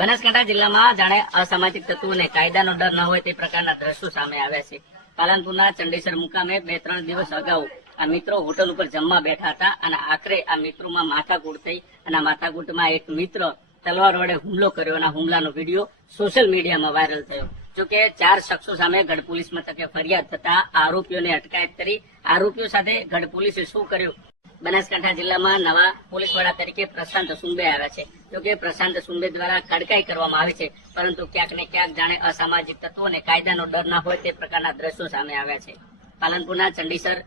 બનાસકાંઠા જિલ્લામાં જાણે અસામાજિક તત્વોને કાયદાનો ડર ન હોય તે પ્રકારના દ્રશ્યો સામે આવ્યા છે. પાલનપુરના ચંડેસર મુકામે 2-3 દિવસ અગાઉ આ મિત્રો હોટલ ઉપર જમવા બેઠા હતા અને આખરે આ મિત્રોમાં માથાકૂટ થઈ અને આ માથાકૂટમાં એક મિત્ર તલવાર વડે હુમલો કર્યો અને હુમલાનો વિડીયો સોશિયલ મીડિયામાં વાયરલ થયો. જોકે 4 શખ્સો સામે ગઢ પોલીસ મથકે ફરિયાદ થતા આરોપીઓને અટકાયત કરી. આરોપીઓ સાથે ગઢ પોલીસે શું કર્યું? બનાસકાંઠા જિલ્લામાં નવા પોલીસ વડા તરીકે પ્રશાંત સુંબે આવ્યા છે. જોકે પ્રશાંત સુંબે દ્વારા કડકાઈ કરવામાં આવે છે, પરંતુ ક્યાંક ને ક્યાંક જાણે અસામાજિક તત્વો અને કાયદાનો ડર ના હોય તે પ્રકારના દ્રશ્યો સામે આવ્યા છે. પાલનપુરના ચંડીસર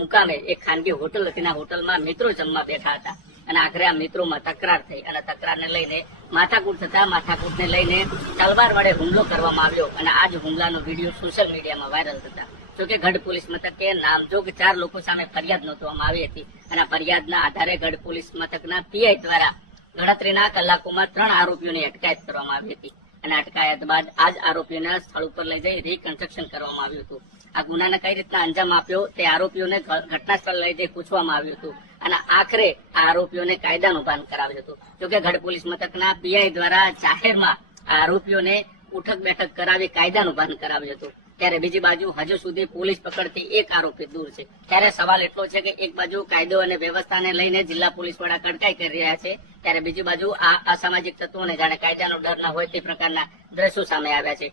મુકામે એક ખાનગી હોટલ હતી. હોટલમાં મિત્રો જમવા બેઠા હતા અને આખરે આ મિત્રોમાં તકરાર થઈ અને તકરારને લઈને માથાકૂટ થતા માથાકૂટને લઈને તલવાર વડે હુમલો કરવામાં આવ્યો અને આ જ હુમલાનો વિડીયો સોશિયલ મીડિયામાં વાયરલ થતા. જોકે ગઢ પોલીસ મથકે નામજોગ 4 લોકો સામે ફરિયાદ નોંધવામાં આવી હતી અને ફરિયાદના આધારે ગઢ પોલીસ મથકના પીઆઈ દ્વારા ગણતરીના કલાકોમાં 3 આરોપીઓની અટકાયત કરવામાં આવી હતી અને અટકાયત બાદ આ જ આરોપીઓને સ્થળ ઉપર લઈ જઈ રિકન્સ્ટ્રક્શન કરવામાં આવ્યું હતું. આ ગુનાને કઈ રીતના અંજામ આપ્યો તે આરોપીઓને ઘટના સ્થળ લઈ જઈ પૂછવામાં આવ્યું હતું અને આખરે આ આરોપીઓને કાયદાનું ભાન કરાવ્યું હતું. જોકે ગઢ પોલીસ મથકના પીઆઈ દ્વારા જાહેરમાં આરોપીઓને ઉઠક બેઠક કરાવી કાયદાનું ભાન કરાવ્યું હતું. ત્યારે બીજી બાજુ હજુ સુધી પોલીસ પકડતી એક આરોપી દૂર છે. ત્યારે સવાલ એટલો છે કે એક બાજુ કાયદો અને વ્યવસ્થાને લઈને જિલ્લા પોલીસ વડા કડકાઈ કરી રહ્યા છે, ત્યારે બીજી બાજુ આ અસામાજિક તત્વોને જાણે કાયદાનો ડર ના હોય તે પ્રકારના દ્રશ્યો સામે આવ્યા છે.